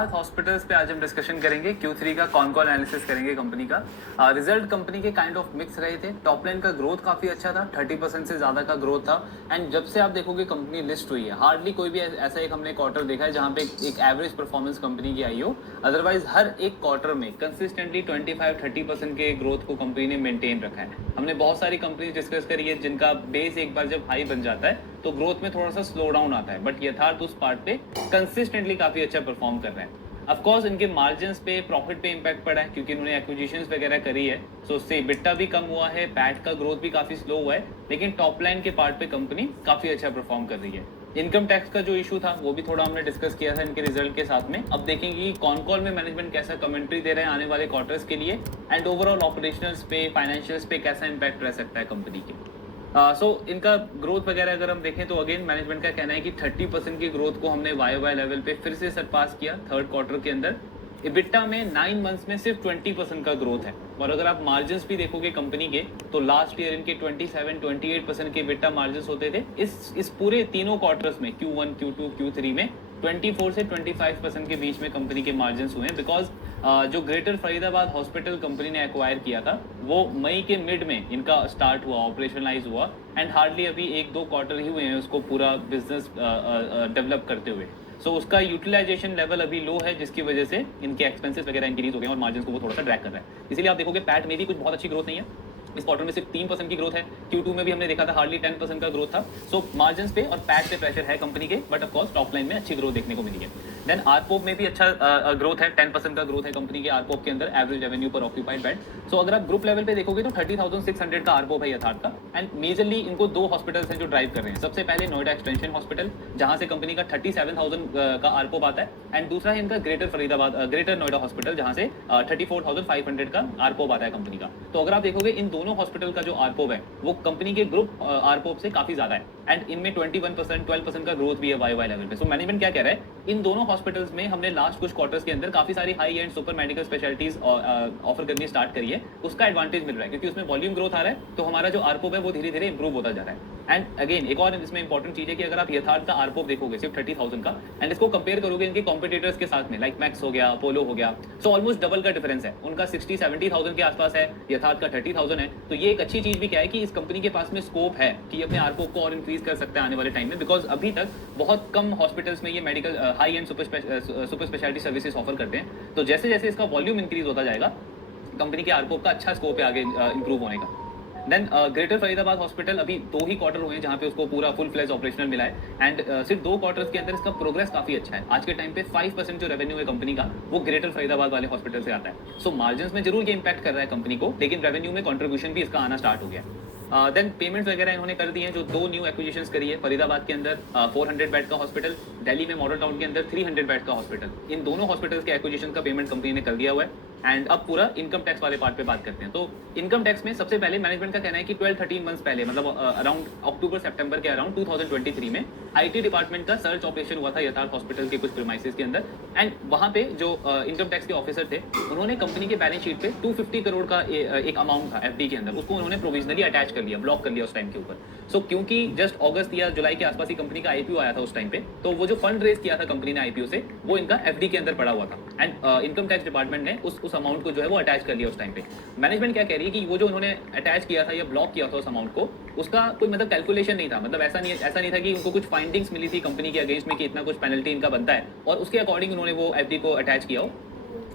यथार्थ हॉस्पिटल्स पे आज हम डिस्कशन करेंगे Q3 का कौन एनालिसिस करेंगे कंपनी का। रिजल्ट कंपनी के काइंड ऑफ मिक्स रहे थे। टॉप लाइन का ग्रोथ काफी अच्छा था, 30% से ज्यादा का ग्रोथ था। एंड जब से आप देखोगे कंपनी लिस्ट हुई है, हार्डली कोई भी ऐसा एक हमने क्वार्टर देखा है जहां पे एक एवरेज परफॉर्मेंस कंपनी की आई हो। अदरवाइज हर एक क्वार्टर में कंसिस्टेंटली 25-30% के ग्रोथ को कंपनी ने मेंटेन रखा है। हमने बहुत सारी कंपनी डिस्कस करी है जिनका बेस एक बार जब हाई बन जाता है तो ग्रोथ में थोड़ा सा स्लो डाउन आता है, बट यथार्थ उस पार्ट पे कंसिस्टेंटली काफी अच्छा परफॉर्म कर रहे हैं। ऑफ कोर्स इनके मार्जिन्स पे, प्रॉफिट पे इम्पैक्ट पड़ा है क्योंकि इन्होंने एक्विजिशंस वगैरह करी है, सो उससे बिट्टा भी कम हुआ है, पैट का ग्रोथ भी काफी स्लो हुआ है, लेकिन टॉप लाइन के पार्ट पे कंपनी काफी अच्छा परफॉर्म कर रही है। इनकम टैक्स का जो इशू था वो भी थोड़ा हमने डिस्कस किया था इनके रिजल्ट के साथ में। अब देखेंगे कि कॉन कॉल में मैनेजमेंट कैसा कमेंट्री दे रहे हैं आने वाले क्वार्टर्स के लिए, एंड ओवरऑल ऑपरेशनल्स पे, फाइनेंशियल्स पे कैसा इंपैक्ट रह सकता है कंपनी के। इनका ग्रोथ वगैरह अगर हम देखें तो अगेन मैनेजमेंट का कहना है कि 30% की ग्रोथ को हमने वाई लेवल पे फिर से सरपास किया थर्ड क्वार्टर के अंदर। इबिट्टा में 9 मंथ्स में सिर्फ 20% का ग्रोथ है, और अगर आप मार्जिन्स भी देखोगे कंपनी के तो लास्ट ईयर इनके 27-28% के इबिट्टा मार्जिन्स होते थे। इस पूरे तीनों क्वार्टर्स में Q1, Q2, Q3 में 24 से 25% के बीच में कंपनी के मार्जिन्स हुए हैं। बिकॉज जो ग्रेटर फरीदाबाद हॉस्पिटल कंपनी ने एक्वायर किया था वो मई के मिड में इनका स्टार्ट हुआ, ऑपरेशनलाइज हुआ, एंड हार्डली अभी 1-2 क्वार्टर ही हुए हैं उसको पूरा बिजनेस डेवलप करते हुए। सो उसका यूटिलाइजेशन लेवल अभी लो है, जिसकी वजह से इनके एक्सपेंसेस वगैरह इंक्रीज हो गए और मार्जिन को वो थोड़ा सा ड्रैग कर रहा है। इसीलिए आप देखोगे पैट में भी कुछ बहुत अच्छी ग्रोथ नहीं है। इस क्वार्टर में सिर्फ 3% की ग्रोथ है। Q2 में भी हमने देखा था हार्डली 10% का ग्रोथ था। सो मार्जिन्स पे और पैट पे प्रेशर है कंपनी के, बट ऑफकोर्स टॉप लाइन में अच्छी ग्रोथ देखने को मिली है। देन आरपोप में भी अच्छा ग्रोथ है, 10% का ग्रोथ है कंपनी के आरपोप के अंदर, average revenue per occupied bed. So अगर आप ग्रुप लेवल पे देखोगे तो 30,600 का आरपोप है यथार्थ का। एंड मेजरली इनको 2 हॉस्पिटल्स हैं जो ड्राइव कर रहे हैं। सबसे पहले नोएडा एक्सटेंशन हॉस्पिटल जहां से कंपनी का 37,000 का आरपोप आता है, एंड दूसरा है इनका ग्रेटर नोएडा हॉस्पिटल जहां से 34,500 का आरपोप आता है कंपनी का। तो अगर आप देखोगे इन दोनों हॉस्पिटल का जो आरपोप है वो कंपनी के ग्रुप आरपोप से काफी ज्यादा है, एंड इनमें 21%, 12% का ग्रोथ भी है वाई लेवल पे। सो मैनेजमेंट क्या कह रहा है, इन दोनों हॉस्पिटल्स में हमने लास्ट कुछ क्वार्टर्स के अंदर काफी सारी high and super medical specialities offer करनी स्टार्ट करी है। उसका एडवांटेज मिल रहा है क्योंकि उसमें वॉल्यूम ग्रोथ आ रहा है, तो हमारा जो आरपोप है वो धीरे धीरे इंप्रूव होता जा रहा है। एंड अगेन एक और इसमें इंपॉर्टेंट चीज है कि अगर आप यथार्थ का आरपोप देखोगे सिर्फ 30,000 का, एंड इसको कंपेयर करोगे इनके कॉम्पिटिटर्स के साथ में, लाइक मैक्स हो गया, अपोलो हो गया, सो ऑलमोस्ट डबल का डिफरेंस है। उनका 60-70,000 के आसपास है, यथार्थ का 30,000 है। तो ये एक अच्छी चीज भी क्या है कि इस कंपनी के पास में स्कोप है कि अपने आरपोप को और इंक्रीज कर सकते हैं आने वाले टाइम में, बिकॉज अभी तक बहुत कम हॉस्पिटल्स में ये medical high and super speciality services offer करते हैं। तो जैसे जैसे इसका वॉल्यूम इंक्रीज होता जाएगा कंपनी के आरपोप का अच्छा स्कोप है आगे इंप्रूव होने का। देन ग्रेटर फरीदाबाद हॉस्पिटल अभी 2 ही क्वार्टर हुए हैं जहां पे उसको पूरा फुल फ्लेज ऑपरेशनल मिला है, एंड सिर्फ 2 क्वार्टर्स के अंदर इसका प्रोग्रेस काफी अच्छा है। आज के टाइम पे 5% जो रेवेन्यू है कंपनी का वो ग्रेटर फरीदाबाद वाले हॉस्पिटल से आता है। सो मार्जिन्स में जरूर ये इंपैक्ट कर रहा है कंपनी को, लेकिन रेवेन्यू में कंट्रीब्यूशन भी इसका आना स्टार्ट हो गया। देन पेमेंट्स वगैरह इन्होंने कर दिए हैं। जो 2 न्यू एक्विजिशंस करी है, फरीदाबाद के अंदर 400 बेड का हॉस्पिटल, दिल्ली में मॉडल टाउन के अंदर 300 बेड का हॉस्पिटल, इन दोनों हॉस्पिटल्स के एक्विजिशन का पेमेंट कंपनी ने कर दिया हुआ है। एंड अब पूरा इनकम टैक्स वाले पार्ट पे बात करते हैं। तो इनकम टैक्स में सबसे पहले मैनेजमेंट का कहना है कि 12-13 मंथ्स पहले, मतलब अराउंड अक्टूबर सितंबर के अराउंड 2023 में आईटी डिपार्टमेंट का सर्च ऑपरेशन हुआ था यथार्थ हॉस्पिटल के कुछ प्रीमाइसेस के अंदर, एंड वहां पे जो इनकम टैक्स के ऑफिसर थे उन्होंने कंपनी के बैलेंस शीट पे 250 करोड़ का एक अमाउंट था एफडी के अंदर, उसको उन्होंने प्रोविजनली अटैच कर लिया, ब्लॉक कर लिया उस टाइम के ऊपर। सो क्योंकि जस्ट अगस्त या जुलाई के आसपास ही कंपनी का आईपीओ आया था उस टाइम पे, तो वो जो फंड रेज किया था कंपनी ने आईपीओ से वो इनका एफडी के अंदर पड़ा हुआ था, एंड इनकम टैक्स डिपार्टमेंट ने उस अमाउंट को जो है वो अटैच कर लिया उस टाइम पे। मैनेजमेंट क्या कह रही है कि वो जो उन्होंने अटैच किया था या ब्लॉक किया था उस अमाउंट को, उसका कोई मतलब कैलकुलेशन नहीं था, मतलब ऐसा नहीं था कि उनको कुछ फाइंडिंग्स मिली थी कंपनी के अगेंस्ट में कि इतना कुछ पेनल्टी इनका बनता है और उसके अकॉर्डिंग उन्होंने वो एफडी को अटैच किया हो।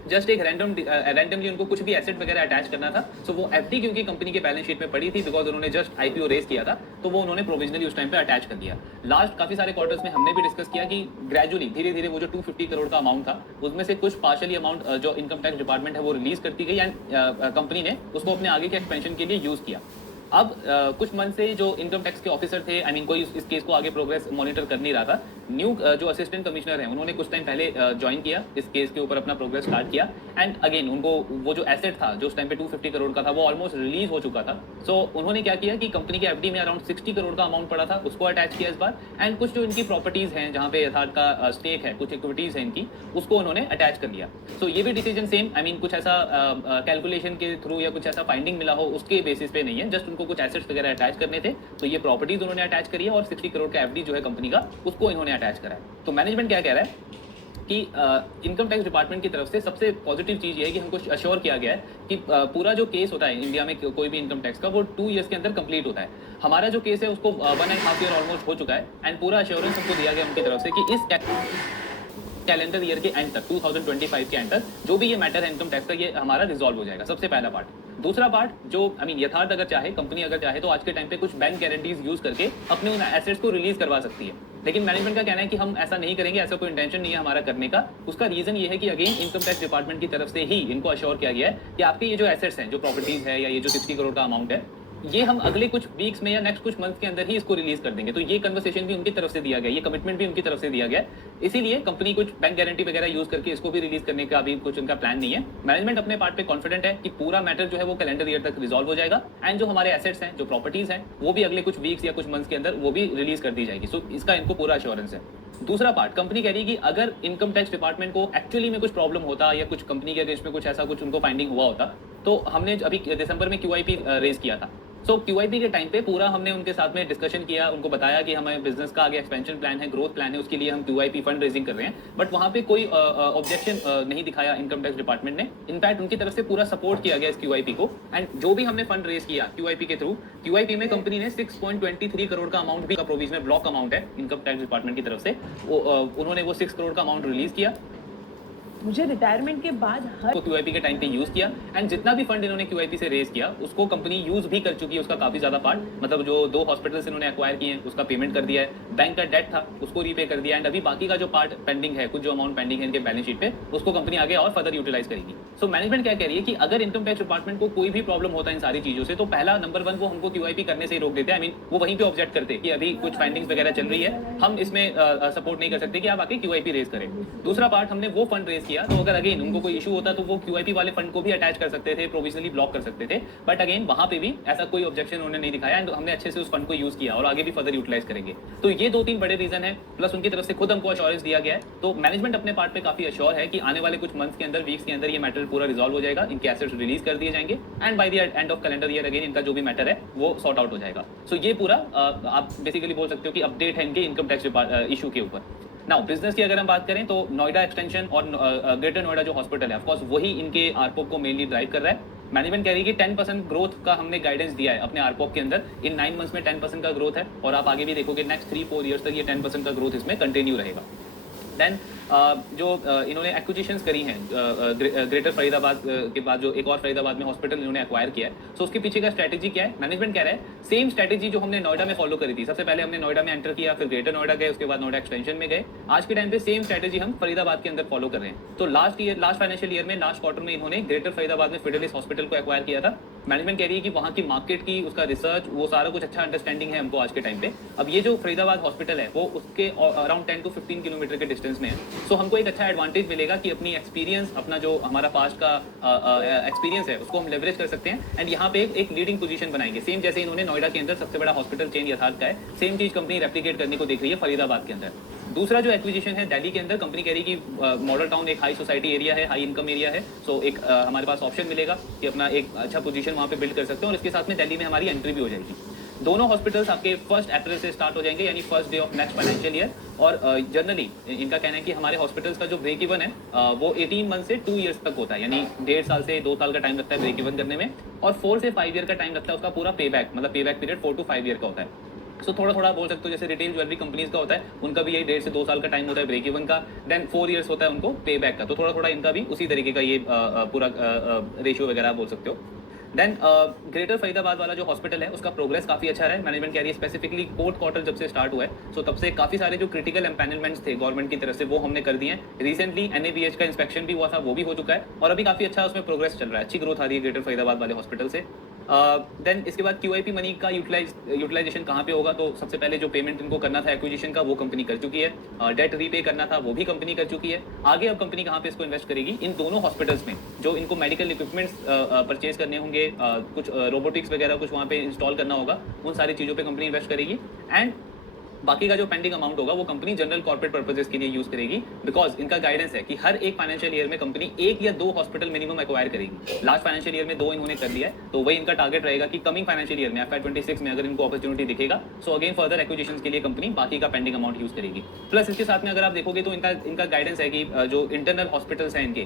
जस्ट एक रैंडमली उनको कुछ भी एसेट वगैरह अटैच करना था। सो वो एफडी क्योंकि कंपनी के बैलेंस शीट में पड़ी थी, बिकॉज उन्होंने जस्ट आईपीओ रेज किया था, तो वो उन्होंने प्रोविजनली उस टाइम पे अटैच कर दिया। लास्ट काफी सारे क्वार्टर्स में हमने भी डिस्कस किया कि ग्रेजुअली धीरे धीरे वो जो 250 करोड़ का अमाउंट था उसमें से कुछ पार्शियली अमाउंट जो इनकम टैक्स डिपार्टमेंट है वो रिलीज करती गई, एंड कंपनी ने उसको अपने आगे के एक्सपेंशन के लिए यूज किया। अब कुछ मंथ से जो इनकम टैक्स के ऑफिसर थे, आई मीन कोई इस केस को आगे प्रोग्रेस मॉनिटर कर नहीं रहा था। न्यू जो असिस्टेंट कमिश्नर हैं उन्होंने कुछ टाइम पहले ज्वाइन किया, इस केस के ऊपर अपना प्रोग्रेस स्टार्ट किया, एंड अगेन उनको वो जो एसेट था जो उस टाइम पे 250 करोड़ का था वो ऑलमोस्ट रिलीज हो चुका था। सो उन्होंने क्या किया कि कंपनी के एफडी में अराउंड 60 करोड़ का अमाउंट पड़ा था, उसको अटैच किया इस बार, एंड कुछ जो इनकी प्रॉपर्टीज हैं जहाँ पे यथार्थ का स्टेक है, कुछ इक्विटीज है इनकी, उसको उन्होंने अटैच कर लिया। सो ये भी डिसीजन सेम, आई मीन कुछ ऐसा कैलकुलेशन के थ्रू या कुछ ऐसा फाइंडिंग मिला हो उसके बेसिस पे नहीं है, जस्ट उनको कुछ एसेट्स वगैरह अटैच करने थे, तो ये प्रॉपर्टीज उन्होंने अटैच करी है और 60 करोड़ का एफडी जो है कंपनी का उसको इन्होंने अटैच करा है। तो मैनेजमेंट क्या कह रहा है कि इनकम टैक्स डिपार्टमेंट की तरफ से सबसे पॉजिटिव चीज़ ये है कि हमको अश्योर किया गया है कि पूरा जो केस होता है इंडिया में कोई भी इनकम टैक्स का वो 2 ईयर्स के अंदर कंप्लीट होता है। हमारा जो केस है उसको 1.5 ईयर ऑलमोस्ट हो चुका है एंड पूरा अश्योरेंस हमको दिया गया उनकी तरफ से कि इस कैलेंडर ईयर के एंड तक 2025 के एंड तक जो भी ये मैटर है इनकम टैक्स का ये हमारा रिजॉल्व हो जाएगा। सबसे पहला पार्ट। दूसरा पार्ट जो यथार्थ अगर चाहे कंपनी अगर चाहे तो आज के टाइम पे कुछ बैंक गारंटीज यूज करके अपने उन एसेट्स को रिलीज करवा सकती है, लेकिन मैनेजमेंट का कहना है कि हम ऐसा नहीं करेंगे, ऐसा कोई इंटेंशन नहीं है हमारा करने का। उसका रीजन ये है कि अगेन इनकम टैक्स डिपार्टमेंट की तरफ से ही इनको अश्योर किया गया है कि आपके ये जो एसेट्स हैं, जो प्रॉपर्टीज है या ये जो 60 करोड़ का अमाउंट है, ये हम अगले कुछ वीक्स में या नेक्स्ट कुछ मंथ के अंदर ही इसको रिलीज कर देंगे। तो ये कन्वर्सेशन भी उनकी तरफ से दिया गया, ये कमिटमेंट भी उनकी तरफ से दिया गया। इसीलिए कंपनी कुछ बैंक गारंटी वगैरह यूज करके इसको भी रिलीज करने का अभी कुछ उनका प्लान नहीं है। मैनेजमेंट अपने पार्ट पे कॉन्फिडेंट है कि पूरा मैटर जो है वो कैलेंडर ईयर तक रिजॉल्व हो जाएगा एंड जो हमारे एसेट्स हैं, जो प्रॉपर्टीज हैं, वो भी अगले कुछ वीक्स या कुछ मंथ्स के अंदर वो भी रिलीज कर दी जाएगी। सो इसका इनको पूरा अश्योरेंस है। दूसरा पार्ट, कंपनी कह रही है कि अगर इनकम टैक्स डिपार्टमेंट को एक्चुअली में कुछ प्रॉब्लम होता या कुछ कंपनी के अगेंस्ट में कुछ ऐसा कुछ उनको फाइंडिंग हुआ होता, तो हमने अभी दिसंबर में QIP रेज किया था। सो QIP के टाइम पे पूरा हमने उनके साथ में डिस्कशन किया, उनको बताया कि हमें बिजनेस का आगे एक्सपेंशन प्लान है, ग्रोथ प्लान है, उसके लिए हम QIP फंड रेजिंग कर रहे हैं। बट वहाँ पे कोई ऑब्जेक्शन नहीं दिखाया इनकम टैक्स डिपार्टमेंट ने। इनफैक्ट उनकी तरफ से पूरा सपोर्ट किया गया इस QIP को। एंड जो भी हमने फंड रेज किया QIP के थ्रू, QIP में कंपनी ने 6.23 करोड़ का अमाउंट भी प्रोविजनल ब्लॉक अमाउंट है इनकम टैक्स डिपार्टमेंट की तरफ से, उन्होंने वो 6 करोड़ का अमाउंट रिलीज किया। मुझे रिटायरमेंट के बाद हर को QIP के टाइम पे यूज किया एंड जितना भी फंड इन्होंने QIP से रेज किया उसको कंपनी यूज भी कर चुकी है। उसका काफी ज्यादा पार्ट, मतलब जो 2 हॉस्पिटल्स इन्होंने एक्वायर किए हैं उसका पेमेंट कर दिया है, बैंक का डेट था उसको रीपे कर दिया एंड अभी बाकी का जो पार्ट पेंडिंग है, कुछ जो अमाउंट पेंडिंग है इनके बैलेंस शीट पे, उसको कंपनी आगे और फर्दर यूटिलाइज करेगी। सो मैनेजमेंट क्या कह रही है कि अगर इनकम टैक्स डिपार्टमेंट को कोई भी प्रॉब्लम होता है इन सारी चीजों से, तो पहला नंबर 1 वो हमको QIP करने से ही रोक देते हैं। वो वहीं पे ऑब्जेक्ट करते कि अभी कुछ फाइंडिंग्स वगैरह चल रही है, हम इसमें सपोर्ट नहीं कर सकते कि आप आके QIP रेज करें। दूसरा पार्ट, हमने वो फंड रेज किया तो अगर अगेन उनको कोई इशू होता तो वो QIP वाले फंड को भी अटैच कर सकते थे, प्रोविजनली ब्लॉक कर सकते थे। बट अगेन वहां पे भी ऐसा कोई ऑब्जेक्शन उन्होंने नहीं दिखाया एंड हमने अच्छे से उस फंड को यूज किया और आगे भी फर्दर यूटिलाइज करेंगे। तो ये 2-3 बड़े रीजन है, प्लस उनकी तरफ से खुद हमको अश्योरेंस दिया गया है। तो मैनेजमेंट अपने पार्ट पे काफी अश्योर है कि आने वाले कुछ मंथ्स के अंदर, वीक्स के अंदर ये मैटर पूरा रिजॉल्व हो जाएगा, इनके एसेट्स रिलीज कर दिए जाएंगे and by the end of calendar year again इनका जो भी मैटर है वो सॉर्ट आउट हो जाएगा। सो ये पूरा आप बेसिकली बोल सकते हो कि अपडेट है इनके इनकम टैक्स इशू के ऊपर। नाउ बिजनेस की अगर हम बात करें तो नोएडा एक्सटेंशन और ग्रेटर नोएडा जो हॉस्पिटल है, ऑफकोर्स वही इनके आरपोक को मेनली ड्राइव कर रहा है। मैनेजमेंट कह रही है कि 10% ग्रोथ का हमने गाइडेंस दिया है अपने आरपोक के अंदर, इन 9 मंथ्स में 10% का ग्रोथ है और आप आगे भी देखोगे नेक्स्ट 3-4 ईयर्स तक ये 10% का ग्रोथ इसमें कंटिन्यू रहेगा। देन जो इन्होंने एक्विजिशंस करी हैं ग्रेटर फरीदाबाद के बाद जो एक और फरीदाबाद में हॉस्पिटल इन्होंने एक्वायर किया है, सो उसके पीछे का स्ट्रैटेजी क्या है? मैनेजमेंट कह रहा है सेम स्ट्रैटेजी जो हमने नोएडा में फॉलो करी थी। सबसे पहले हमने नोएडा में एंटर किया, फिर ग्रेटर नोएडा गए, उसके बाद नोएडा एक्सटेंशन में गए। आज के टाइम पे सेम स्ट्रैटेजी हम फरीदाबाद के अंदर फॉलो कर रहे हैं। तो लास्ट फाइनेंशियल ईयर में, लास्ट क्वार्टर में इन्होंने ग्रेटर फरीदाबाद में फिडेलिस हॉस्पिटल को एक्वायर किया था। मैनेजमेंट कह रही है कि वहाँ की मार्केट की, उसका रिसर्च, वो सारा कुछ अच्छा अंडरस्टैंडिंग है हमको आज के टाइम पे। अब ये जो फरीदाबाद हॉस्पिटल है वो उसके अराउंड 10 to 15 किलोमीटर के डिस्टेंस में है। सो हमको एक अच्छा एडवांटेज मिलेगा कि अपनी एक्सपीरियंस, अपना जो हमारा पास्ट का एक्सपीरियंस है उसको हम लेवरेज कर सकते हैं एंड यहाँ पे एक लीडिंग पोजीशन बनाएंगे। सेम जैसे इन्होंने नोएडा के अंदर सबसे बड़ा हॉस्पिटल चेन यथार्थ का है, सेम चीज कंपनी रेप्लिकेट करने को देख रही है फरीदाबाद के अंदर। दूसरा जो एक्विजिशन है दिल्ली के अंदर, कंपनी कह रही है कि मॉडल टाउन एक हाई सोसाइटी एरिया है, हाई इनकम एरिया है। सो एक हमारे पास ऑप्शन मिलेगा कि अपना एक अच्छा पोजीशन वहाँ पे बिल्ड कर सकते हैं और इसके साथ में दिल्ली में हमारी एंट्री भी हो जाएगी। दोनों हॉस्पिटल्स आपके 1 अप्रैल से स्टार्ट हो जाएंगे, यानी first day of next financial year. और जनरली इनका कहना है कि हमारे हॉस्पिटल्स का जो ब्रेक इवन है वो 18 मंथ से 2 ईयर्स तक होता है, यानी 1.5 साल से 2 साल का टाइम लगता है ब्रेक इवन करने में, और 4 से 5 ईयर का टाइम लगता है उसका पूरा पे बैक, मतलब पे बैक पीरियड 4 to 5 ईयर का होता है। सो थोड़ा थोड़ा बोल सकते हो जैसे रिटेल ज्वेलरी कंपनीज का होता है, उनका भी यही 1.5 से 2 साल का टाइम होता है ब्रेक इवन का, देन 4 ईयर्स होता है उनको पे बैक का। तो थोड़ा थोड़ा इनका भी उसी तरीके का ये पूरा रेशियो वगैरह बोल सकते हो। देन ग्रेटर फरीदाबाद वाला जो हॉस्पिटल है उसका प्रोग्रेस काफी अच्छा रहा है। मैनेजमेंट कह रही है स्पेसिफिकली 4th क्वार्टर जब से स्टार्ट हुआ है, सो तब से काफी सारे जो क्रिटिकल एम्पैनलमेंट्स थे गवर्नमेंट की तरफ से वो हमने कर दिए हैं। रिसेंटली NABH का इंस्पेक्शन भी हुआ था, वो भी हो चुका है और अभी काफी अच्छा उसमें प्रोग्रेस चल रहा है, अच्छी ग्रोथ आ रही है ग्रेटर फरीदाबाद वाले हॉस्पिटल से। देन इसके बाद QIP मनी का यूटिलाइजेशन कहाँ पे होगा? तो सबसे पहले जो पेमेंट इनको करना था एक्विजिशन का वो कंपनी कर चुकी है, डेट रीपे करना था वो भी कंपनी कर चुकी है। आगे अब कंपनी कहाँ पे इसको इन्वेस्ट करेगी? इन दोनों हॉस्पिटल्स में जो इनको मेडिकल इक्विपमेंट्स परचेज करने होंगे, कुछ रोबोटिक्स वगैरह कुछ वहाँ पे इंस्टॉल करना होगा, उन सारी चीज़ों पे कंपनी इन्वेस्ट करेगी। एंड बाकी का जो पेंडिंग अमाउंट होगा वो कंपनी जनरल कॉर्पोरेट पर्पसेस के लिए यूज करेगी, बिकॉज इनका गाइडेंस है कि हर एक फाइनेंशियल ईयर में कंपनी 1 या 2 हॉस्पिटल मिनिमम एक्वायर करेगी। लास्ट फाइनेंशियल ईयर में 2 इन्होंने कर लिया है, तो वही इनका टारगेट रहेगा कि कमिंग फाइनेंशियल ईयर में FY26 में अगर इनको अपॉर्चुनिटी दिखेगा सो अगेन फर्दर एक्विजिशन के लिए कंपनी बाकी का पेंडिंग अमाउंट यूज करेगी। प्लस इसके साथ में अगर आप देखोगे तो इनका गाइडेंस है कि जो इंटरनल हॉस्पिटल्स हैं इनके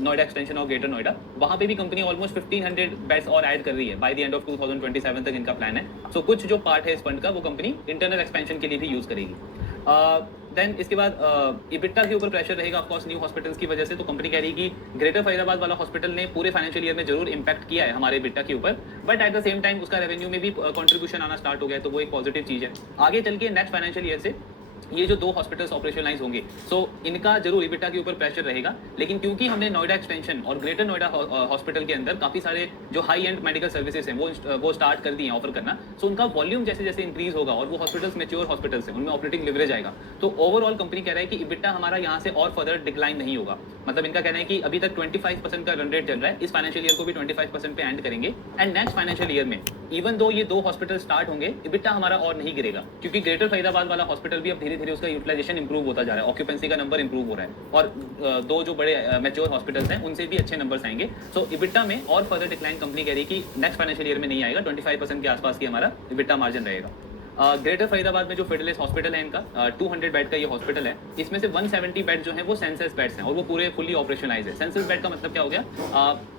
नोएडा एक्सटेंशन और ग्रेटर नोएडा, वहां पे भी कंपनी ऑलमोस्ट 1500 बेड्स और ऐड कर रही है बाय द एंड ऑफ 2027 तक इनका प्लान है। सो कुछ जो पार्ट है इस फंड का वो कंपनी इंटरनल एक्सपेंशन के लिए भी यूज करेगी। देन इसके बाद EBITDA के ऊपर प्रेशर रहेगा ऑफकोर्स न्यू हॉस्पिटल्स की वजह से। तो कंपनी कह रही है कि ग्रेटर फरीदाबाद वाला हॉस्पिटल ने पूरे फाइनेंशियल ईयर में जरूर इंपैक्ट किया है हमारे EBITDA के ऊपर, but at the same time उसका रेवेन्यू में भी कंट्रीब्यूशन आना स्टार्ट हो गया है, तो वो एक पॉजिटिव चीज़ है। आगे चल के नेक्स्ट फाइनेंशियल ईयर से ये जो 2 हॉस्पिटल्स ऑपरेशनलाइज होंगे सो इनका जरूर EBITDA के ऊपर प्रेशर रहेगा, लेकिन क्योंकि हमने नोएडा एक्सटेंशन और ग्रेटर नोएडा हॉस्पिटल के अंदर काफी सारे जो हाई एंड मेडिकल सर्विसेज हैं वो स्टार्ट कर दिए हैं ऑफर करना, सो उनका वॉल्यूम जैसे जैसे इंक्रीज होगा और वो हॉस्पिटल्स मैच्योर हॉस्पिटल्स हैं उनमें ऑपरेटिंग लिवरेज आएगा, तो ओवरऑल कंपनी कह रहा है कि EBITDA हमारा यहाँ से और फर्दर डिक्लाइन नहीं होगा। मतलब इनका कहना है कि अभी तक 25% का रन रेट चल रहा है, इस फाइनेंशियल ईयर को भी 25% पे एंड करेंगे एंड नेक्स्ट फाइनेंशियल ईयर में इवन दो ये 2 हॉस्पिटल स्टार्ट होंगे EBITDA हमारा और नहीं गिरेगा, क्योंकि ग्रेटर फरीदाबाद वाला हॉस्पिटल भी अब धीरे धीरे उसका यूटिलाइजेशन इंप्रूव होता जा रहा है, ऑक्यूपेंसी का नंबर इंप्रूव हो रहा है और 2 जो बड़े मैच्योर हॉस्पिटल्स हैं उनसे भी अच्छे नंबर्स आएंगे। सो EBITDA में और फर्दर डिक्लाइन कंपनी कह रही है कि नेक्स्ट फाइनेंशियल ईयर में नहीं आएगा, 25% के आसपास की हमारा EBITDA मार्जिन रहेगा। ग्रेटर फरीदाबाद में जो फिडेलिस हॉस्पिटल है इनका 200 बेड का ये हॉस्पिटल है, इसमें से 170 बेड जो है वो सेंसस बेड्स हैं और वो पूरे फुली ऑपरेशनलाइज है। सेंसस बेड का मतलब क्या हो गया,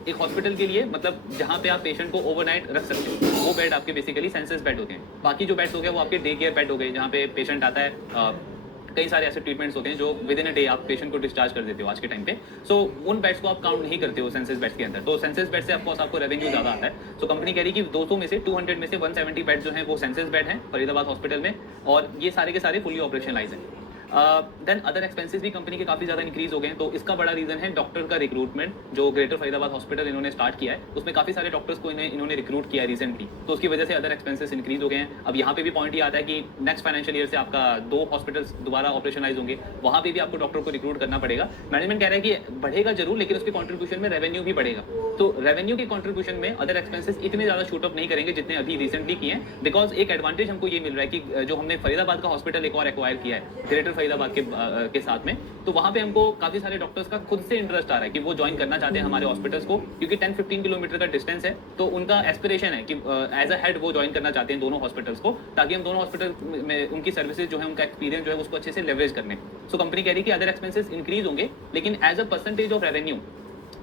एक हॉस्पिटल के लिए मतलब जहाँ पे आप पेशेंट को ओवरनाइट रख सकते हो वो बेड आपके बेसिकली सेंसस बेड होते हैं। बाकी जो बेड्स हो गए वो आपके डे केयर बेड हो गए, जहाँ पे पेशेंट आता है, कई सारे ऐसे ट्रीटमेंट्स होते हैं जो विद इन अ डे आप पेशेंट को डिस्चार्ज कर देते हो आज के टाइम पे, सो उन बेड्स को आप काउंट नहीं करते हो सेंसस बेड्स के अंदर, तो सेंसस बेड से ऑफकोर्स आपको रेवेन्यू ज़्यादा आता है। सो कंपनी कह रही है कि 200 में से 200 में से 170 बेड जो हैं वो सेंसस बेड हैं फरीदाबाद हॉस्पिटल में और ये सारे के सारे फुली ऑपरेशनलाइज हैं। देन अदर एक्सपेंसेस भी कंपनी के काफ़ी ज़्यादा इंक्रीज हो गए हैं, तो इसका बड़ा रीज़न है डॉक्टर का रिक्रूटमेंट। जो ग्रेटर फरीदाबाद हॉस्पिटल इन्होंने स्टार्ट किया है उसमें काफ़ी सारे डॉक्टर्स को इन्होंने रिक्रूट किया है रिसेंटली, तो उसकी वजह से अदर एक्सपेंसेस इंक्रीज हो गए हैं। अब यहाँ पे भी पॉइंट ये आता है कि नेक्स्ट फाइनेंशियल ईयर से आपका 2 हॉस्पिटल्स दोबारा ऑपरेशनलाइज होंगे, वहाँ पे भी आपको डॉक्टर को रिक्रूट करना पड़ेगा। मैनेजमेंट कह रहा है कि बढ़ेगा जरूर, लेकिन उसके कॉन्ट्रीब्यूशन में रेवेन्यू भी बढ़ेगा, तो रेवेन्यू के कॉन्ट्रीब्यूशन में अदर एक्सपेंसेस इतने ज़्यादा शूट अप नहीं करेंगे जितने अभी रिसेंटली किए हैं, बिकॉज एक एडवांटेज हमको ये मिल रहा है कि जो हमने फरीदाबाद का हॉस्पिटल एक और एक्वायर किया है ग्रेटर फरीदाबाद के साथ में, तो वहाँ पे हमको काफ़ी सारे डॉक्टर्स का खुद से इंटरेस्ट आ रहा है कि वो ज्वाइन करना चाहते हैं हमारे हॉस्पिटल्स को, क्योंकि 10-15 किलोमीटर का डिस्टेंस है, तो उनका एस्पिरेशन है कि एज अ हेड वो ज्वाइन करना चाहते हैं दोनों हॉस्पिटल्स को, ताकि हम दोनों हॉस्पिटल में उनकी सर्विसेज जो है उनका एक्सपीरियंस जो है उसको अच्छे से लेवरेज करने। सो कंपनी कह रही है कि अदर एक्सपेंसेस इंक्रीज होंगे, लेकिन as a percentage of revenue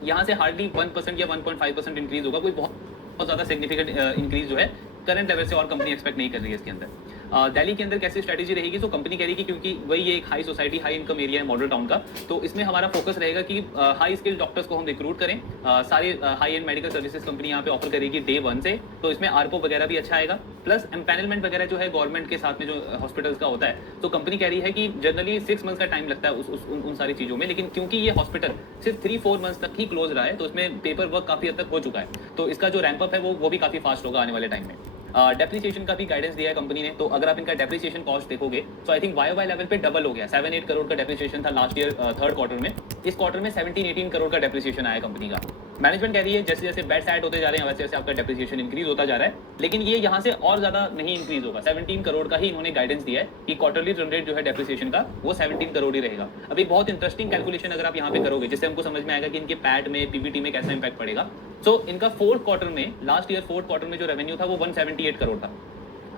यहाँ से हार्डली 1% या 1.5% इंक्रीज होगा, कोई बहुत ज़्यादा सिग्निफिकेंट इंक्रीज जो है करंट लेवल से और कंपनी एक्सपेक्ट नहीं कर रही है इसके अंदर। दिल्ली के अंदर कैसी स्ट्रैटेजी रहेगी, तो कंपनी कह रही है कि क्योंकि वही एक high society high income area है मॉडल टाउन का, तो इसमें हमारा फोकस रहेगा कि हाई स्किल डॉक्टर्स को हम रिक्रूट करें। सारे high and medical services company यहाँ पे ऑफर करेगी डे 1 से, तो इसमें आरपो वगैरह भी अच्छा आएगा, प्लस एम्पैनलमेंट वगैरह जो है गवर्नमेंट के साथ में जो हॉस्पिटल्स का होता है, तो कंपनी कह रही है कि जनरली 6 मंथ्स का टाइम लगता है उन सारी चीज़ों में, लेकिन क्योंकि ये हॉस्पिटल सिर्फ 3-4 मंथ्स तक ही क्लोज रहा है, तो इसमें पेपर वर्क काफ़ी हद तक हो चुका है, तो इसका जो रैंप अप है वो भी काफ़ी फास्ट होगा आने वाले टाइम में। डेप्रिसिएशन का भी गाइडेंस दिया है कंपनी ने, तो अगर आप इनका डेप्रिसिएशन कॉस्ट देखोगे तो आई थिंक वाई लेवल पे डबल हो गया। 7-8 करोड़ का डेप्रिसिएशन था लास्ट ईयर 3rd क्वार्टर में, इस क्वार्टर में 17-18 करोड़ का डेप्रिसिएशन आया कंपनी का। मैनेजमेंट कह रही है जैसे जैसे बेड्स ऐड होते जा रहे हैं वैसे वैसे आपका डेप्रिसिएशन इंक्रीज होता जा रहा है, लेकिन ये यहाँ से और ज़्यादा नहीं इंक्रीज होगा। 17 करोड़ का ही इन्होंने गाइडेंस दिया है कि क्वार्टरली रन रेट जो है डेप्रिसिएशन का वो 17 करोड़ ही रहेगा। अब एक बहुत इंटरेस्टिंग कैलकुलेशन अगर आप यहाँ पे करोगे जिससे हमको समझ में आएगा कि इनके पैट में पीबीटी में कैसा इंपैक्ट पड़ेगा। सो इनका 4th क्वार्टर में लास्ट ईयर 4th क्वार्टर में जो रेवेन्यू था वो 178 करोड़ था।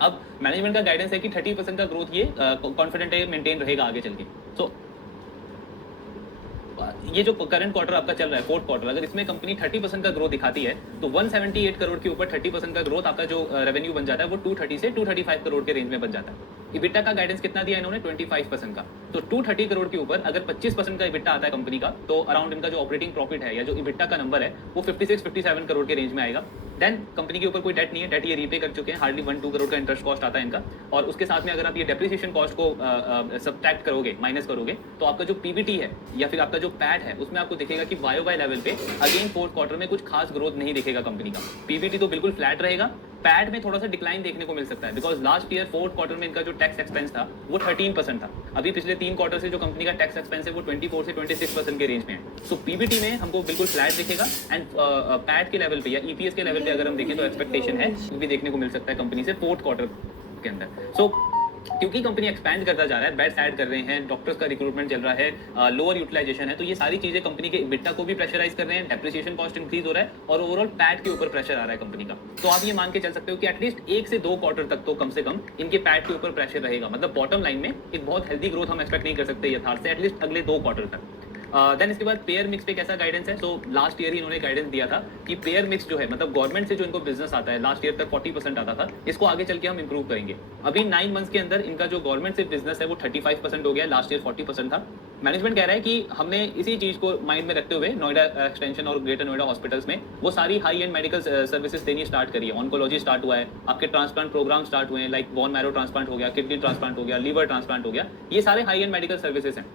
अब मैनेजमेंट का गाइडेंस है कि 30% का ग्रोथ ये कॉन्फिडेंट है मेंटेन रहेगा आगे चल के। सो ये जो करंट क्वार्टर आपका चल रहा है 4th क्वार्टर, अगर इसमें कंपनी 30% का ग्रोथ दिखाती है तो 178 करोड़ के ऊपर 30% का ग्रोथ आपका जो रेवेन्यू बन जाता है वो 230 से 235 करोड़ के रेंज में बन जाता है। EBITDA का गाइडेंस कितना दिया इन्होंने 25% का, तो 230 करोड़ के ऊपर अगर 25% का EBITDA आता है कंपनी का, तो अराउंड इनका जो ऑपरेटिंग प्रॉफिट है या जो EBITDA का नंबर है वो 56-57 करोड़ के रेंज में आएगा। देन कंपनी के ऊपर कोई डेट नहीं है, डेट ये रीपे कर चुके हैं, हार्डली 1-2 करोड़ का इंटरेस्ट कॉस्ट आता है इनका, और उसके साथ में अगर आप ये डेप्रिसिएशन कॉस्ट को सब्ट्रैक्ट करोगे, माइनस करोगे, तो आपका जो पीबीटी है या फिर आपका जो पैट है उसमें आपको दिखेगा कि वाई लेवल पे अगेन 4th क्वार्टर में कुछ खास ग्रोथ नहीं दिखेगा कंपनी का। पीबीटी तो बिल्कुल फ्लैट रहेगा, पैट में थोड़ा सा डिक्लाइन देखने को मिल सकता है, because last year 4th quarter में इनका जो टैक्स एक्सपेंस था वो 13% था। अभी पिछले 3 क्वार्टर से जो कंपनी का टैक्स एक्सपेंस है वो 24 से 26% के रेंज में है। सो पीबीटी में हमको बिल्कुल फ्लैट दिखेगा, एंड पैट के लेवल पे या ईपीएस के लेवल पे अगर हम देखें तो एक्सपेक्टेशन है वो भी देखने को मिल सकता है कंपनी से 4th क्वार्टर के अंदर। सो क्योंकि कंपनी एक्सपैंड करता जा रहा है, बेड्स ऐड कर रहे हैं, डॉक्टर्स का रिक्रूटमेंट चल रहा है, लोअर यूटिलाइजेशन है, तो ये सारी चीजें कंपनी के EBITDA को भी प्रेशराइज कर रहे हैं, डेप्रिसिएशन कॉस्ट इंक्रीज हो रहा है और ओवरऑल पैट के ऊपर प्रेशर आ रहा है कंपनी का। तो आप ये मान के चल सकते हो कि एटलीस्ट 1 से 2 क्वार्टर तक तो कम से कम इनके पैट के ऊपर प्रेशर रहेगा। मतलब बॉटम लाइन में एक बहुत हेल्दी ग्रोथ हम एक्सपेक्ट नहीं कर सकते यथार्थ से, एटलीस्ट अगले 2 क्वार्टर तक। देन इसके बाद पेयर मिक्स पे कैसा गाइडेंस है? सो लास्ट ईयर ही इन्होंने गाइडेंस दिया था कि पेयर मिक्स जो है, मतलब गवर्नमेंट से जो इनको बिजनेस आता है, लास्ट ईयर तक 40% आता था, इसको आगे चल के हम इंप्रूव करेंगे। अभी 9 मंथ्स के अंदर इनका जो गवर्नमेंट से बिजनेस है वो 35% हो गया, लास्ट ईयर 40% था। मैनेजमेंट कह रहा है कि हमने इसी चीज को माइंड में रखते हुए नोएडा एक्सटेंशन और ग्रेटर नोएडा हॉस्पिटल्स में वो सारी हाई एंड मेडिकल सर्विसेज देनी स्टार्ट करी है। ऑन्कोलॉजी स्टार्ट हुआ है, आपके ट्रांसप्लांट प्रोग्राम स्टार्ट हुए हैं, लाइक बोन मैरो ट्रांसप्लांट हो गया, किडनी ट्रांसप्लांट हो गया, लीवर ट्रांसप्लांट हो गया, ये सारे हाई एंड मेडिकल सर्विसेज हैं।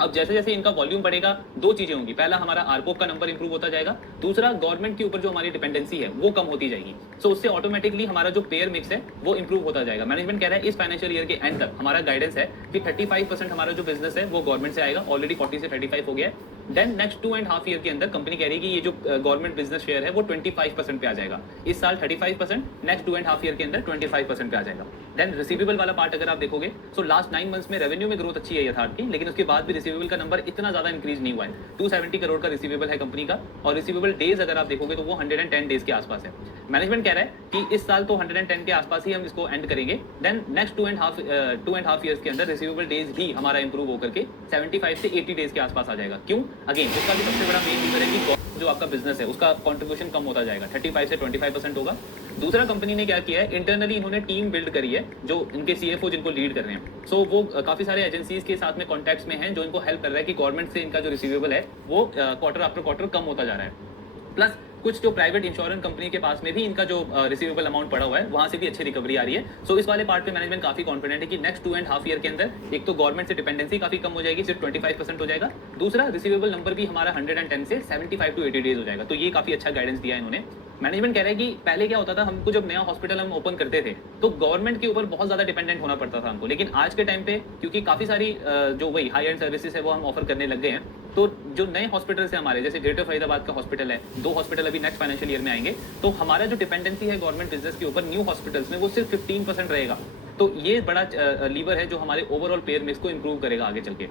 अब जैसे जैसे इनका वॉल्यूम बढ़ेगा, 2 चीजें होंगी। पहला, हमारा आरपोप का नंबर इंप्रूव होता जाएगा। दूसरा, गवर्नमेंट के ऊपर जो हमारी डिपेंडेंसी है वो कम होती जाएगी। सो उससे ऑटोमेटिकली हमारा जो पेयर मिक्स है वो इंप्रूव होता जाएगा। मैनेजमेंट कह रहा है इस फाइनेंशियल ईयर के एंड तक हमारा गाइडेंस है कि 35% हमारा जो बिजनेस है वो गवर्नमेंट से आएगा। ऑलरेडी 40 से 35 हो गया है। देन नेक्स्ट 2.5 ईयर के अंदर कंपनी कह रही है कि ये जो गवर्नमेंट बिजनेस शेयर है वो 25% पे आ जाएगा। इस साल 35%, नेक्स्ट 2.5 ईयर के अंदर 25% पे आ जाएगा। देन रिसीवेबल वाला पार्ट अगर आप देखोगे, सो लास्ट 9 मंथ्स में रेवेन्यू में ग्रोथ अच्छी है यथार्थ की, लेकिन उसके बाद भी रिसीवेबल का नंबर इतना ज्यादा इंक्रीज नहीं हुआ है। 270 करोड़ का रिसीवेबल है कंपनी का, और रिसीवेबल डेज अगर आप देखोगे तो वो 110 डेज के आसपास है। मैनेजमेंट कह रहा है कि इस साल तो 110 के आसपास ही हम इसको एंड करेंगे। देन नेक्स्ट 2.5 ईयर्स के अंदर रिसीवेबल डेज भी हमारा इंप्रूव होकर के 75 से 80 डेज के आसपास आ जाएगा। क्यों? अगेन उसका भी सबसे बड़ा मेन रीजन है कि जो आपका बिजनेस है उसका कंट्रीब्यूशन कम होता जाएगा, 35 से 25% होगा। दूसरा, कंपनी ने क्या किया है, इंटरनली इन्होंने टीम बिल्ड करी है जो इनके CFO जिनको लीड कर रहे हैं। सो वो काफी सारे एजेंसीज के साथ में कॉन्टैक्ट्स में हैं जो इनको हेल्प कर रहा है कि गवर्नमेंट से इनका जो रिसीवेबल है वो क्वार्टर आफ्टर क्वार्टर कम होता जा रहा है। प्लस कुछ जो प्राइवेट इंश्योरेंस कंपनी के पास में भी इनका जो रिसीवेबल अमाउंट पड़ा हुआ है वहां से भी अच्छी रिकवरी आ रही है। सो इस वाले पार्ट पे मैनेजमेंट काफी कॉन्फिडेंट है कि नेक्स्ट 2.5 ईयर के अंदर एक तो गवर्नमेंट से डिपेंडेंसी काफी कम हो जाएगी, सिर्फ 25% हो जाएगा। दूसरा, रिसीवेबल नंबर भी हमारा 110 से 75 to 80 डेज हो जाएगा। तो ये काफी अच्छा गाइडेंस दिया है इन्होंने। मैनेजमेंट कह रहा है कि पहले क्या होता था, हमको जब नया हॉस्पिटल हम ओपन करते थे तो गवर्नमेंट के ऊपर बहुत ज्यादा डिपेंडेंट होना पड़ता था हमको, लेकिन आज के टाइम पे क्योंकि काफी सारी जो वही हाई एंड सर्विसेज है वो हम ऑफर करने लग गए हैं, तो जो नए हॉस्पिटल्स हैं हमारे, जैसे ग्रेटर फरीदाबाद का हॉस्पिटल है, 2 हॉस्पिटल अभी नेक्स्ट फाइनेंशियल ईयर में आएंगे, तो हमारा जो डिपेंडेंसी है गवर्नमेंट बिजनेस के ऊपर न्यू हॉस्पिटल्स में वो सिर्फ 15% रहेगा। तो ये बड़ा लीवर है जो हमारे ओवरऑल पेयर मिक्स को इंप्रूव करेगा आगे चल के।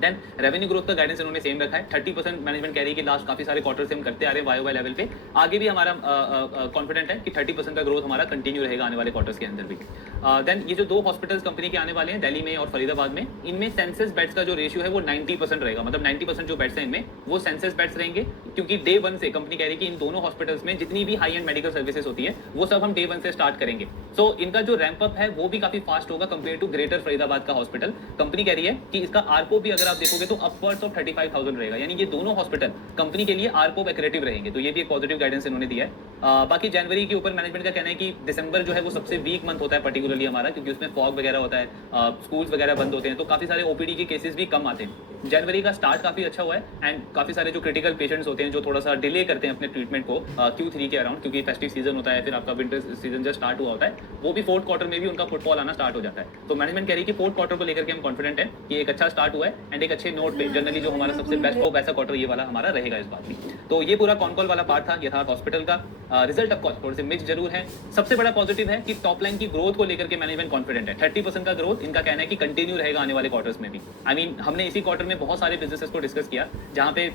देन रेवेन्यू ग्रोथ का गाइडेंस इन्होंने सेम रखा है, 30% मैनेजमेंट कह रही है कि लास्ट काफी सारे क्वार्टर से हम करते आ रहे हैं वाई लेवल पे। आगे भी हमारा कॉन्फिडेंट है कि 30% का ग्रोथ हमारा कंटिन्यू रहेगा आने वाले क्वार्टर्स के अंदर भी। देन ये जो 2 हॉस्पिटल्स कंपनी के आने वाले हैं दिल्ली में और फरीदाबाद में, इनमें सेंसस बेड्स का जो रेशियो है वो 90% रहेगा। मतलब 90% जो बेड्स हैं इनमें वो सेंसस बेड्स रहेंगे, क्योंकि डे 1 से कंपनी कह रही है कि इन दोनों हॉस्पिटल्स में जितनी भी हाई एंड मेडिकल सर्विसेज होती है वो सब हम डे 1 से स्टार्ट करेंगे। सो इनका जो रैंप अप है वो भी काफी फास्ट होगा कंपेयर टू ग्रेटर फरीदाबाद का हॉस्पिटल। कंपनी कह रही है कि इसका आरपो भी अगर आप देखोगे तो अपवर्ड्स ऑफ 35,000 रहेगा, यानी ये दोनों हॉस्पिटल कंपनी के लिए आरपो एक्रेटिव रहेंगे। तो ये भी एक पॉजिटिव गाइडेंस इन्होंने दिया है। बाकी जनवरी के ऊपर मैनेजमेंट का कहना है कि दिसंबर जो है वो सबसे वीक मंथ होता है पर्टिकुलरली हमारा, क्योंकि उसमें फॉग वगैरह होता है, स्कूल्स वगैरह बंद होते हैं, तो काफी सारे ओपीडी के केसेस भी कम आते हैं। जनवरी का स्टार्ट काफी अच्छा हुआ है एंड काफी सारे जो क्रिटिकल पेशेंट्स होते हैं जो थोड़ा सा डिले करते हैं अपने ट्रीटमेंट को Q3 के अराउंड, क्योंकि फेस्टिव सीजन होता है, फिर आपका विंटर सीजन जस्ट स्टार्ट हुआ होता है, वो भी 4th क्वार्टर में भी उनका फुटफॉल आना स्टार्ट हो जाता है। तो मैनेजमेंट कह रही है कि 4th क्वार्टर को लेकर के हम कॉन्फिडेंट है कि एक अच्छा स्टार्ट हुआ है एंड एक अच्छे नोट पे जनरली जो हमारा सबसे बेस्ट हो वैसा क्वार्टर ये वाला हमारा रहेगा इस बात में। तो ये पूरा कॉन कॉल वाला पार्ट था यथार्थ हॉस्पिटल का। रिजल्ट ऑफ कोर्स थोड़े से मिक्स जरूर है। सबसे बड़ा पॉजिटिव है कि टॉप लाइन की ग्रोथ को लेकर के मैनेजमेंट कॉन्फिडेंट है। 30% का ग्रोथ इनका कहना है कि कंटिन्यू रहेगा आने वाले क्वार्टर्स में भी। आई मीन हमने इसी क्वार्टर में बहुत सारे बिजनेसेस को डिस्कस किया जहां पे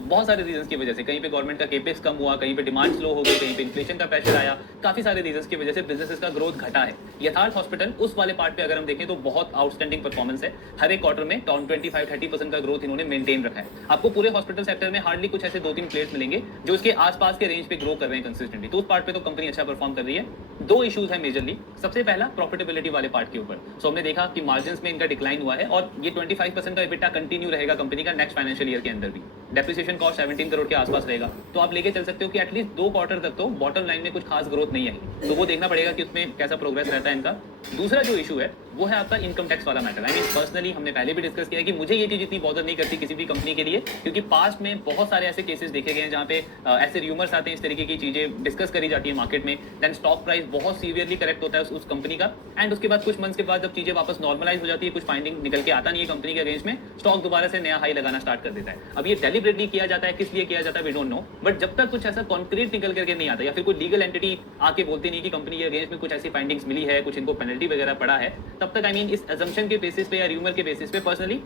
बहुत सारे रीजंस की वजह से, कहीं पे गवर्नमेंट का केपेक्स कम हुआ, कहीं पे डिमांड स्लो हो गई, कहीं पे इन्फ्लेशन का प्रेशर आया, काफी सारे रीजंस की वजह से बिजनेसेस का ग्रोथ घटा है। यथार्थ हॉस्पिटल उस वाले पार्ट पे अगर हम देखें तो बहुत आउटस्टैंडिंग परफॉर्मेंस है। हर एक क्वार्टर में 25-30% का ग्रोथ इन्होंने मेंटेन रखा है। आपको पूरे हॉस्पिटल सेक्टर में हार्डली कुछ ऐसे 2-3 प्लेयर्स मिलेंगे जो इसके आसपास के रेंज पे ग्रो कर रहे हैं कंसिस्टेंटली, तो उस पार्ट पे तो कंपनी अच्छा परफॉर्म कर रही है। 2 इश्यूज है मेजरली। सबसे पहला प्रॉफिटेबिलिटी वाले पार्ट के ऊपर। सो हमने देखा कि मार्जिन में इनका डिक्लाइन हुआ है और ये 25% का EBITDA कंटिन्यू रहेगा कंपनी का नेक्स्ट फाइनेंशियल ईयर के अंदर भी। डेप्रिसिएशन कॉस्ट 17 करोड़ के आसपास रहेगा, तो आप लेके चल सकते हो कि एटलीस्ट 2 क्वार्टर तक तो बॉटम लाइन में कुछ खास ग्रोथ नहीं आई, तो वो देखना पड़ेगा कि उसमें कैसा प्रोग्रेस रहता है इनका। दूसरा जो इशू है वो है आपका इनकम टैक्स वाला मैटर। आई मीन पर्सनली हमने पहले भी डिस्कस किया है कि मुझे ये चीज इतनी बॉदर नहीं करती किसी भी कंपनी के लिए, क्योंकि पास्ट में बहुत सारे ऐसे केसेस देखे गए हैं जहाँ पे ऐसे र्यूमर्स आते हैं, इस तरीके की चीजें डिस्कस करी जाती है मार्केट में, देन स्टॉक प्राइस बहुत सीवियरली करेक्ट होता है उस कंपनी का, एंड उसके बाद कुछ मंथ्स के बाद जब चीजें वापस नॉर्मलाइज हो जाती है, कुछ फाइंडिंग निकल के आता नहीं है कंपनी के अगेंस्ट में, स्टॉक दोबारा से नया हाई लगाना स्टार्ट कर देता है। अब ये डेलिबरेटली किया जाता है, किस लिए किया जाता है वी डोंट नो, बट जब तक कुछ ऐसा कॉन्क्रीट निकल करके नहीं आता या फिर कोई लीगल एंटिटी आके बोलती नहीं कि कंपनी के अगेंस्ट में कुछ ऐसी फाइंडिंग्स मिली है, कुछ इनको पेनल्टी सेजनलिटी वगैरह पड़ा है, तब तक आई मीन इस अजम्पशन के बेसिस पे या र्यूमर के बेसिस पे पर्सनली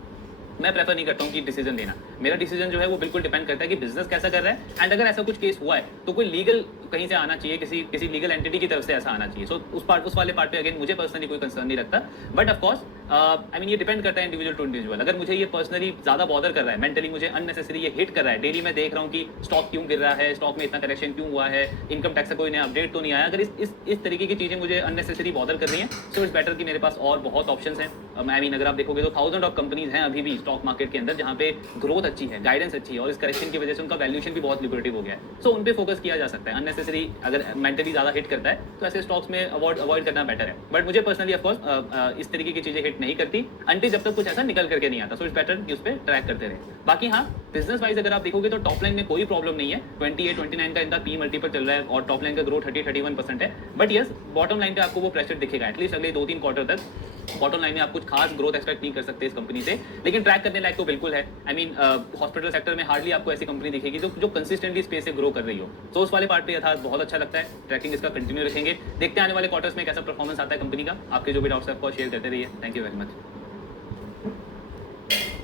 मैं प्रेफर नहीं करता हूँ कि डिसीजन लेना। मेरा डिसीजन जो है वो बिल्कुल डिपेंड करता है कि बिजनेस कैसा कर रहा है, एंड अगर ऐसा कुछ केस हुआ है तो कोई लीगल कहीं से आना चाहिए, किसी लीगल एंटिटी की तरफ से ऐसा आना चाहिए। सो उस वाले पार्ट पे अगेन मुझे पर्सनली कोई कंसर्न नहीं रखता, बट ऑफकोर्स आई मीन ये डिपेंड करता है इंडिविजुअल टू इंडिविजुअल। अगर मुझे ये पर्सनली ज्यादा बॉदर कर रहा है, मेंटली मुझे अननेसेसरी ये हिट कर रहा है, डेली मैं देख रहा हूँ कि स्टॉक क्यों गिर रहा है, स्टॉक में इतना करेक्शन क्यों हुआ है, इनकम टैक्स का कोई नया अपडेट तो नहीं आया, अगर इस तरीके की चीजें मुझे अननेसेसरी बॉदर कर रही हैं, सो इट्स बेटर कि मेरे पास और बहुत ऑप्शंस हैं। आई मीन अगर आप देखोगे तो 1000 ऑफ कंपनीज हैं अभी भी स्टॉक मार्केट के अंदर जहाँ पे ग्रोथ अच्छी है, गाइडेंस अच्छी है, और इस करेक्शन की वजह से उनका वैल्यूएशन भी बहुत लिक्विडेटिव हो गया है। सो उन पे फोकस किया जा सकता है। अननेसेसरी अगर मेंटली ज्यादा हिट करता है तो ऐसे स्टॉक्स में अवॉइड करना बेटर है। बट मुझे पर्सनली ऑफकोर्स इस तरीके की चीजें हिट नहीं करती अंटिल जब तक कुछ ऐसा निकल करके नहीं आता। सो इट्स बेटर कि उस पर ट्रैक करते रहे। बाकी हाँ, बिजनेस वाइज अगर आप देखोगे तो टॉप लाइन में कोई प्रॉब्लम नहीं है, 28-29 का इनका पी मल्टीपल चल रहा है और टॉप लाइन का ग्रोथ 30-31% है। बट यस, बॉटम लाइन पे आपको वो प्रेशर दिखेगा एटलीस्ट अगले 2-3 क्वार्टर तक। बॉटम लाइन में आप कुछ खास ग्रोथ एक्सपेक्ट नहीं कर सकते इस कंपनी से, लेकिन ट्रैक करने लायक तो बिल्कुल है। आई मीन हॉस्पिटल सेक्टर में हार्डली आपको ऐसी कंपनी दिखेगी जो कंसिस्टेंटली स्पेस से ग्रो कर रही हो। तो उस वाले पार्ट पे यथार्थ बहुत अच्छा लगता है। ट्रैकिंग इसका कंटिन्यू रखेंगे, देखते हैं आने वाले क्वार्टर्स में कैसा परफॉर्मेंस आता है कंपनी का। आपके जो भी डाउट्स है आपको शेयर करते रहिए। Thank you very much.